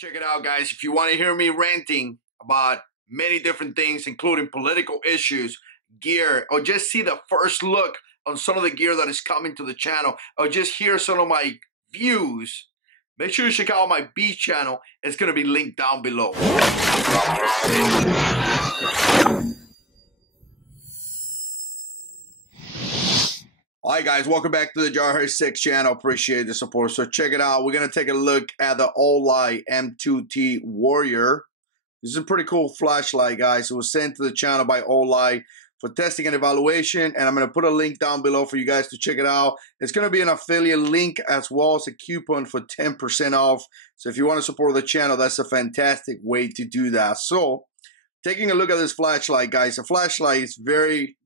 Check it out, guys. If you want to hear me ranting about many different things, including political issues, gear, or just see the first look on some of the gear that is coming to the channel, or just hear some of my views, make sure you check out my B channel. It's going to be linked down below. Alright guys, welcome back to the JH6 channel. Appreciate the support. So check it out. We're going to take a look at the Olight M2T Warrior. This is a pretty cool flashlight, guys. It was sent to the channel by Olight for testing and evaluation, and I'm going to put a link down below for you guys to check it out. It's going to be an affiliate link as well as a coupon for 10% off. So if you want to support the channel, that's a fantastic way to do that. So taking a look at this flashlight, guys. The flashlight is very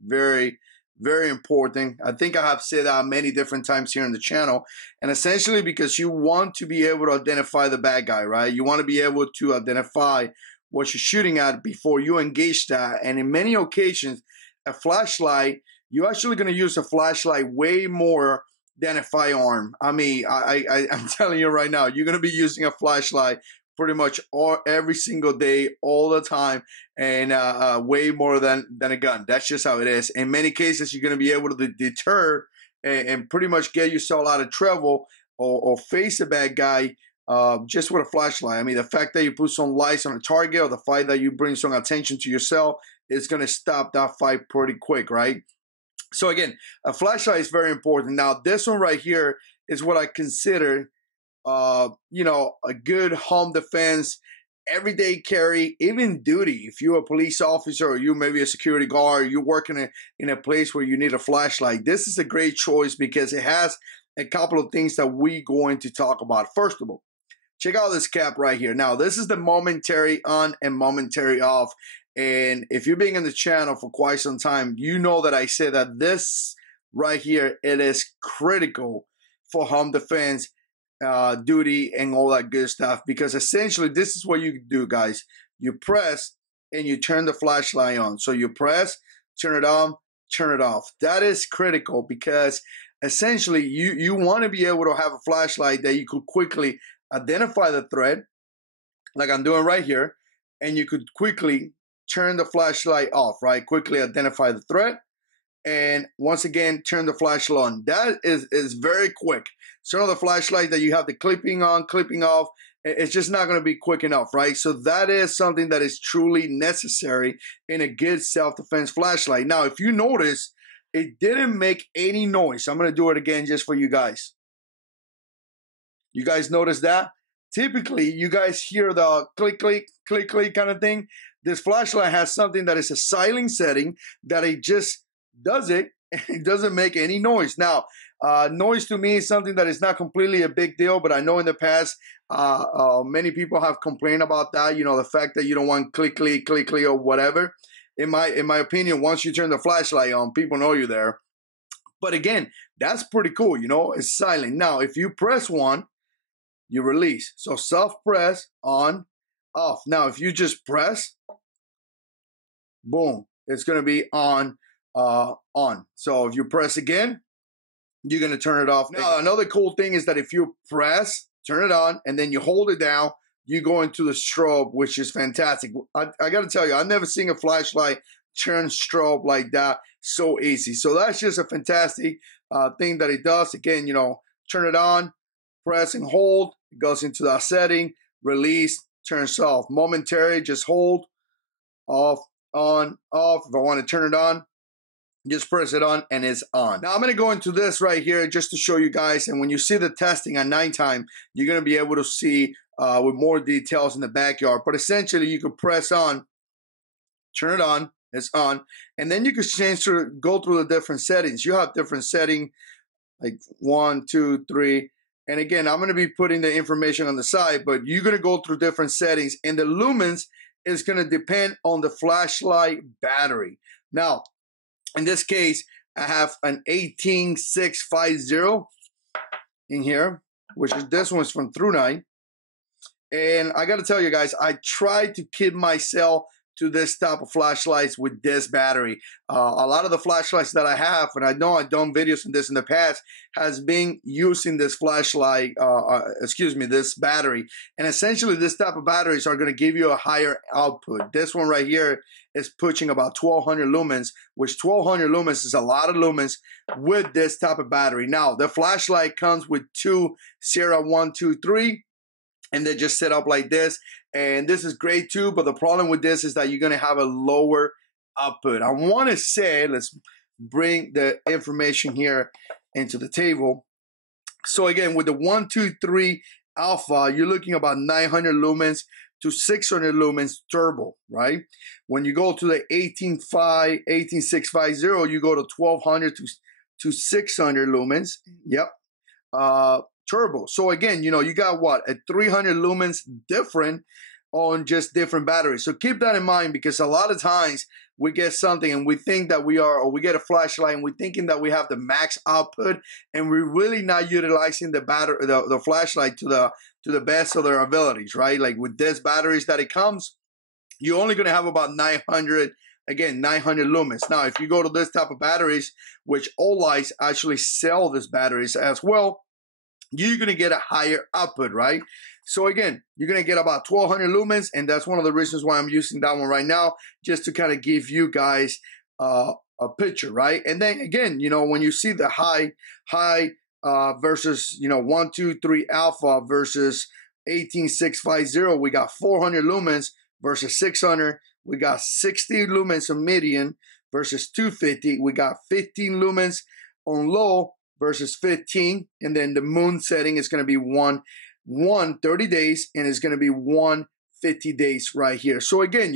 important. I think I have said that many different times here on the channel, and essentially because you want to be able to identify the bad guy, right? You want to be able to identify what you're shooting at before you engage that. And in many occasions, a flashlight, you're actually going to use a flashlight way more than a firearm. I mean, I'm telling you right now, you're going to be using a flashlight pretty much every single day, all the time, and way more than a gun. That's just how it is. In many cases, you're going to be able to deter and pretty much get yourself out of trouble or face a bad guy just with a flashlight. I mean, the fact that you put some lights on a target, or the fact that you bring some attention to yourself, is going to stop that fight pretty quick, right? So again, a flashlight is very important. Now, this one right here is what I consider you know, a good home defense, everyday carry, even duty. If you're a police officer, or you maybe a security guard, you're working in a place where you need a flashlight, this is a great choice because it has a couple of things that we're going to talk about. First of all, check out this cap right here. Now, this is the momentary on and momentary off. And if you've been in the channel for quite some time, you know that I say that this right here, it is critical for home defense, duty, and all that good stuff, because essentially this is what you do, guys. You press and you turn the flashlight on. So you press, turn it on, turn it off. That is critical because essentially you want to be able to have a flashlight that you could quickly identify the threat, like I'm doing right here, and you could quickly turn the flashlight off, right? Quickly identify the threat, and once again, turn the flashlight on. That is very quick. Some of the flashlight that you have the clipping on, clipping off, it's just not going to be quick enough, right? So that is something that is truly necessary in a good self-defense flashlight. Now, if you notice, it didn't make any noise. I'm going to do it again just for you guys. You guys notice that? Typically, you guys hear the click, click, click, click kind of thing. This flashlight has something that is a silent setting that it just does it. It doesn't make any noise. Now, noise to me is something that is not completely a big deal, but I know in the past, many people have complained about that. You know, the fact that you don't want click, click, click, click, or whatever. In my opinion, once you turn the flashlight on, people know you're there. But again, that's pretty cool. You know, it's silent. Now, if you press one, you release. So soft press, on, off. Now, if you just press, boom, it's going to be on. So if you press again, you're going to turn it off. Now, another cool thing is that if you press, turn it on, and then you hold it down, you go into the strobe, which is fantastic. I got to tell you, I've never seen a flashlight turn strobe like that so easy. So that's just a fantastic thing that it does. Again, you know, turn it on, press and hold, it goes into that setting, release, turns off. Momentary, just hold, off, on, off. If I want to turn it on, just press it on and it's on. Now I'm going to go into this right here just to show you guys. And when you see the testing at nighttime, you're going to be able to see with more details in the backyard. But essentially you can press on, turn it on, it's on. And then you can go through the different settings. You have different settings like 1, 2, 3. And again, I'm going to be putting the information on the side, but you're going to go through different settings. And the lumens is going to depend on the flashlight battery. Now, in this case, I have an 18650 in here, which is this one's from ThruNite. And I got to tell you guys, I try to keep myself to this type of flashlights with this battery. A lot of the flashlights that I have, and I know I've done videos on this in the past, has been using this flashlight, this battery. And essentially this type of batteries are going to give you a higher output. This one right here is pushing about 1200 lumens, which 1200 lumens is a lot of lumens with this type of battery. Now, the flashlight comes with two Sierra 1, 2, 3, and they're just set up like this. And this is great too, but the problem with this is that you're gonna have a lower output. I wanna say, let's bring the information here into the table. So again, with the 1, 2, 3 alpha, you're looking about 900 lumens to 600 lumens turbo, right? When you go to the 18650, you go to 1200 to 600 lumens. Yep. Turbo. So again, you got what? A 300 lumens different on just different batteries. So keep that in mind, because a lot of times we get something and we think that we get a flashlight and we're thinking that we have the max output, and we're really not utilizing the battery, the flashlight to the best of their abilities, right? Like with this batteries that it comes, you're only going to have about 900 lumens. Now, if you go to this type of batteries, which Olight actually sell these batteries as well, you're going to get a higher output, right? So again, you're going to get about 1200 lumens, and that's one of the reasons why I'm using that one right now, just to kind of give you guys a picture, right? And then again, when you see the high versus, 1, 2, 3 alpha versus 18650, we got 400 lumens versus 600. We got 60 lumens on median versus 250. We got 15 lumens on low versus 15, and then the moon setting is going to be 30 days, and it's going to be 50 days right here. So again,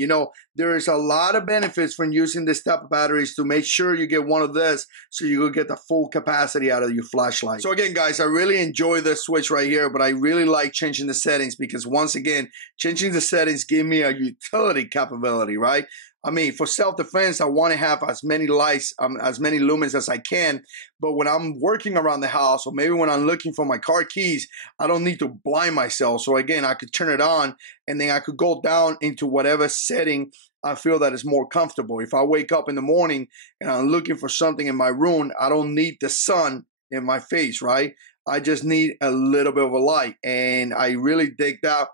there is a lot of benefits from using this type of batteries to make sure you get one of this, so you will get the full capacity out of your flashlight. So again, guys, I really enjoy this switch right here, but I really like changing the settings, because once again, changing the settings give me a utility capability, right? I mean, for self-defense, I want to have as many lights, as many lumens as I can. But when I'm working around the house, or maybe when I'm looking for my car keys, I don't need to blind myself. So again, I could turn it on, and then I could go down into whatever setting I feel that is more comfortable. If I wake up in the morning and I'm looking for something in my room, I don't need the sun in my face, right? I just need a little bit of a light, and I really dig that.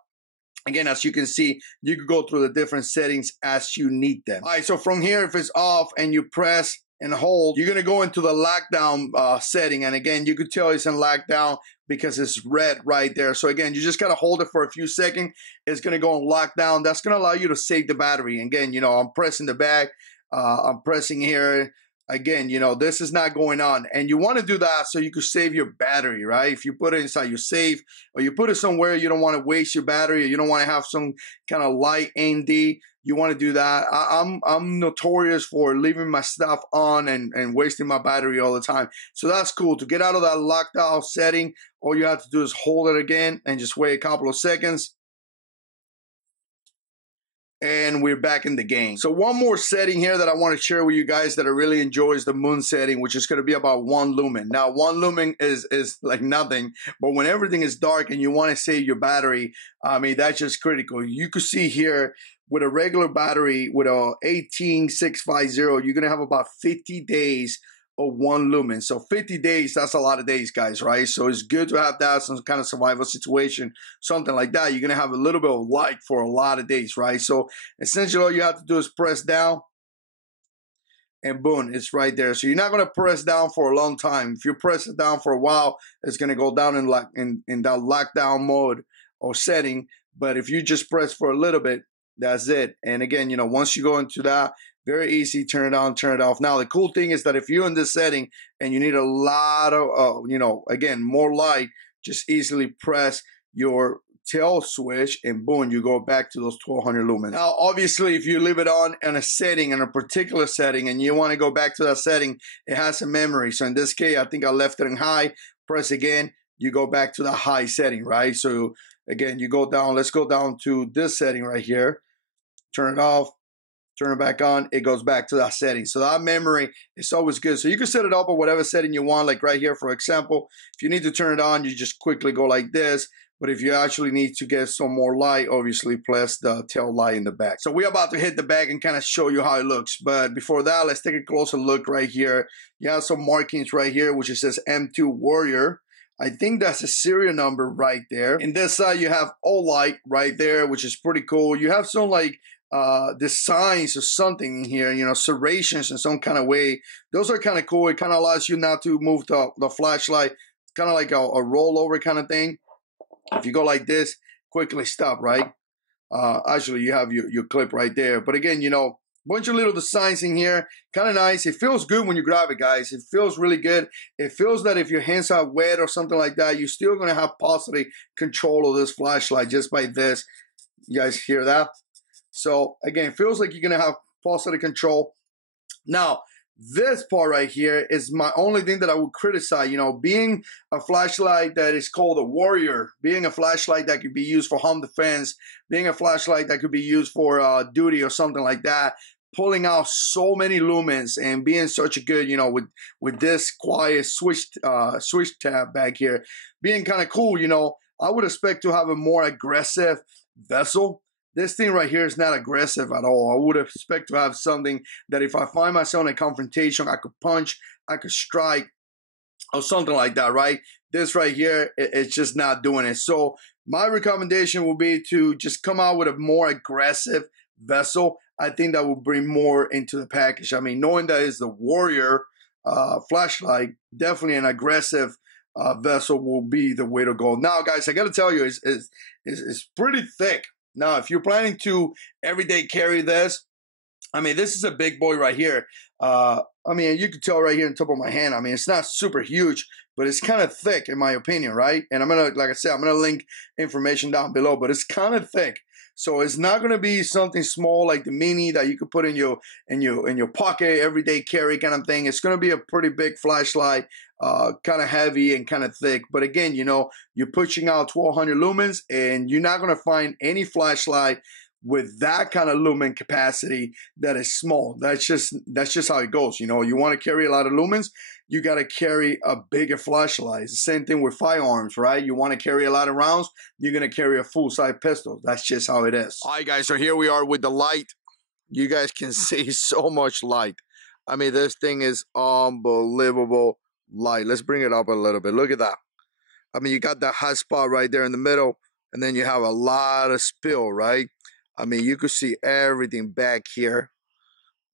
Again, as you can see, you could go through the different settings as you need them. All right, so from here, if it's off and you press and hold, you're going to go into the lockdown setting. And again, you could tell it's in lockdown because it's red right there. So again, you just got to hold it for a few seconds. It's going to go on lockdown. That's going to allow you to save the battery. Again, I'm pressing the back. I'm pressing here. Again, this is not going on. And you want to do that so you can save your battery, right? If you put it inside your safe, or you put it somewhere you don't want to waste your battery, or you don't want to have some kind of light AMD, you want to do that. I'm notorious for leaving my stuff on and wasting my battery all the time. So that's cool. To get out of that lockdown setting, all you have to do is hold it again and just wait a couple of seconds. And we're back in the game. So one more setting here that I want to share with you guys that I really enjoy is the moon setting, which is going to be about 1 lumen. Now, 1 lumen is like nothing, but when everything is dark and you want to save your battery, I mean, that's just critical. You could see here with a regular battery, with a 18650, you're going to have about 50 days of 1 lumen. So 50 days, that's a lot of days, guys, right? So it's good to have that, some kind of survival situation, something like that. You're going to have a little bit of light for a lot of days, right? So essentially all you have to do is press down, and boom, it's right there. So you're not going to press down for a long time. If you press it down for a while, it's going to go down in that lockdown mode or setting. But if you just press for a little bit, that's it. And again, once you go into that, very easy, turn it on, turn it off. Now, the cool thing is that if you're in this setting and you need a lot of, again, more light, just easily press your tail switch and boom, you go back to those 1200 lumens. Now, obviously, if you leave it on in a setting, in a particular setting, and you want to go back to that setting, it has a memory. So in this case, I think I left it in high, press again, you go back to the high setting, right? So again, you go down, let's go down to this setting right here, turn it off, turn it back on, it goes back to that setting. So that memory is always good. So you can set it up at whatever setting you want, like right here, for example. If you need to turn it on, you just quickly go like this. But if you actually need to get some more light, obviously place the tail light in the back. So we're about to hit the back and kind of show you how it looks. But before that, let's take a closer look right here. You have some markings right here, which it says M2 Warrior. I think that's a serial number right there. In this side, you have Olight right there, which is pretty cool. You have some like designs or something in here, you know, serrations in some kind of way. Those are kind of cool. It kind of allows you not to move the flashlight. It's kind of like a rollover kind of thing. If you go like this, quickly stop, right? Actually, you have your clip right there. But again, you know, bunch of little designs in here, kind of nice. It feels good when you grab it, guys. It feels really good. It feels that if your hands are wet or something like that, you're still going to have positive control of this flashlight just by this. You guys hear that? So again, it feels like you're going to have positive control. Now, this part right here is my only thing that I would criticize, you know, being a flashlight that is called a Warrior, being a flashlight that could be used for home defense, being a flashlight that could be used for duty or something like that, pulling out so many lumens and being such a good, you know, with this quiet switch tab back here, being kind of cool, you know, I would expect to have a more aggressive vessel. This thing right here is not aggressive at all. I would expect to have something that if I find myself in a confrontation, I could punch, I could strike, or something like that, right? This right here, it's just not doing it. So my recommendation would be to just come out with a more aggressive vessel. I think that will bring more into the package. I mean, knowing that it's the Warrior flashlight, definitely an aggressive vessel will be the way to go. Now, guys, I got to tell you, it's pretty thick. Now, if you're planning to everyday carry this, I mean, this is a big boy right here. I mean, you can tell right here on top of my hand. I mean, it's not super huge, but it's kind of thick in my opinion, right? And I'm going to, like I said, I'm going to link information down below, but it's kind of thick. So it's not going to be something small like the mini that you could put in your pocket, everyday carry kind of thing. It's going to be a pretty big flashlight, kind of heavy and kind of thick. But again, you know, you're pushing out 1200 lumens, and you're not going to find any flashlight with that kind of lumen capacity that is small. That's just how it goes. You know, you want to carry a lot of lumens, you got to carry a bigger flashlight. It's the same thing with firearms, right? You want to carry a lot of rounds, you're going to carry a full-size pistol. That's just how it is. All right, guys, so here we are with the light. You guys can see so much light. I mean, this thing is unbelievable light. Let's bring it up a little bit. Look at that. I mean, you got that hot spot right there in the middle, and then you have a lot of spill, right? I mean, you could see everything back here.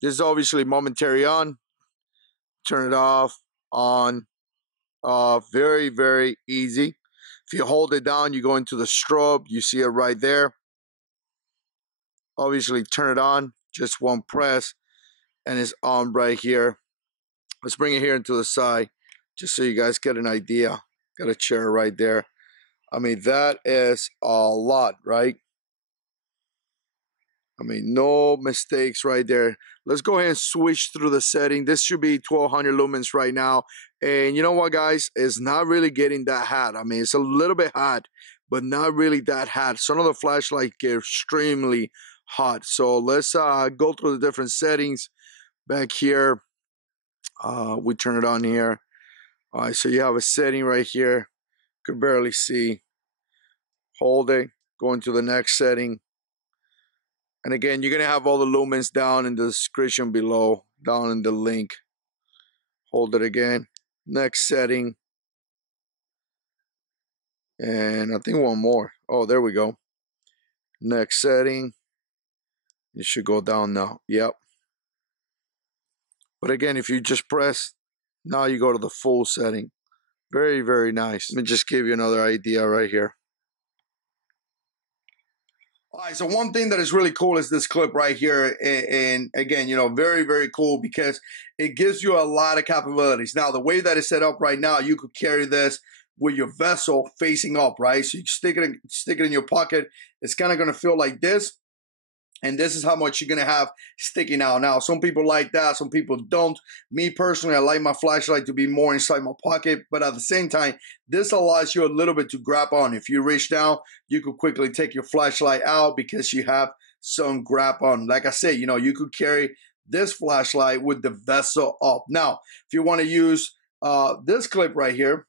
This is obviously momentary on. Turn it off, on, off. Very, very easy. If you hold it down, you go into the strobe. You see it right there. Obviously, turn it on. Just one press, and it's on right here. Let's bring it here into the side, just so you guys get an idea. Got a chair right there. I mean, that is a lot, right? I mean, no mistakes right there. Let's go ahead and switch through the setting. This should be 1200 lumens right now. And you know what, guys? It's not really getting that hot. I mean, it's a little bit hot, but not really that hot. Some of the flashlights get extremely hot. So let's go through the different settings back here. We turn it on here. All right, so you have a setting right here. Could barely see. Hold it. Go into the next setting. And again, you're going to have all the lumens down in the description below, down in the link. Hold it again. Next setting. And I think one more. Oh, there we go. Next setting. It should go down now. Yep. But again, if you just press, now you go to the full setting. Very, very nice. Let me just give you another idea right here. All right, so one thing that is really cool is this clip right here. And again, you know, very, very cool because it gives you a lot of capabilities. Now, the way that it's set up right now, you could carry this with your vessel facing up, right? So you stick it in your pocket. It's kind of going to feel like this. And this is how much you're going to have sticking out. Now, some people like that. Some people don't. Me personally, I like my flashlight to be more inside my pocket. But at the same time, this allows you a little bit to grab on. If you reach down, you could quickly take your flashlight out because you have some grab on. Like I said, you know, you could carry this flashlight with the vessel up. Now, if you want to use this clip right here,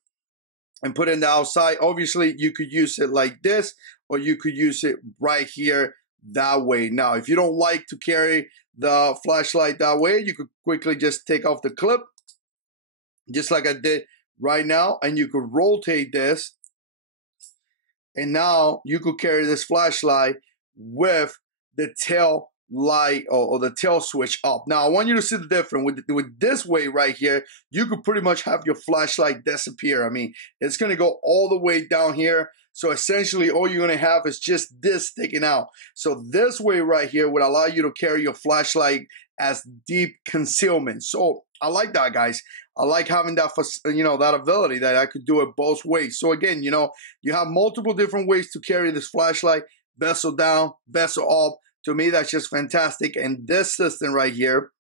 and put it in the outside. Obviously, you could use it like this, or you could use it right here that way. Now, if you don't like to carry the flashlight that way, you could quickly just take off the clip, just like I did right now, and you could rotate this, and now you could carry this flashlight with the tail light or the tail switch up. Now I want you to see the difference with this way right here. You could pretty much have your flashlight disappear. I mean, it's going to go all the way down here. So essentially all you're going to have is just this sticking out. So this way right here would allow you to carry your flashlight as deep concealment. So I like that, guys. I like having that, that ability that I could do it both ways. So again, you have multiple different ways to carry this flashlight, bezel down, bezel up. To me, that's just fantastic. And this system right here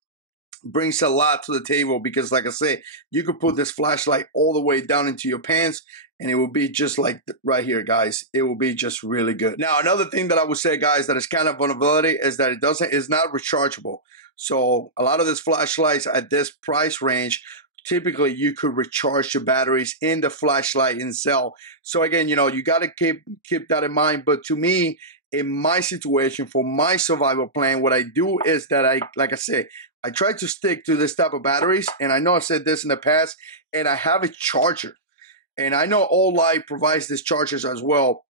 brings a lot to the table because, like I say, you could put this flashlight all the way down into your pants and it will be just like right here, guys. It will be just really good. Now, another thing that I would say, guys, that is kind of vulnerability is that it's not rechargeable. So a lot of these flashlights at this price range, typically you could recharge your batteries in the flashlight itself. So again, you got to keep that in mind. But to me, in my situation, for my survival plan, what I do is that like I said, I try to stick to this type of batteries. And I know I've said this in the past, and I have a charger. And I know Olight provides these chargers as well.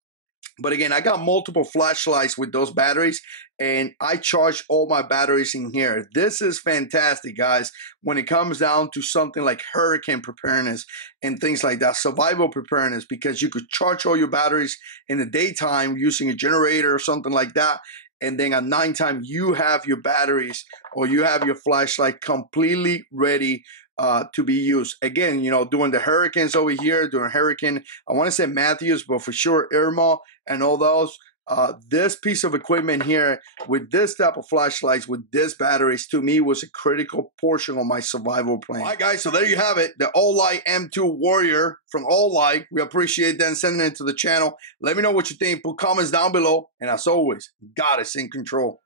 But again, I got multiple flashlights with those batteries, and I charge all my batteries in here. This is fantastic, guys, when it comes down to something like hurricane preparedness and things like that, survival preparedness, because you could charge all your batteries in the daytime using a generator or something like that. And then at nighttime, you have your batteries or you have your flashlight completely ready to be used. Again, during the hurricanes over here, during Hurricane, I want to say Matthews, but for sure Irma and all those, this piece of equipment here with this type of flashlights, with this batteries, to me was a critical portion of my survival plan. All right, guys, so there you have it. The Olight M2 Warrior from Olight. We appreciate them sending it to the channel. Let me know what you think. Put comments down below. And as always, God is in control.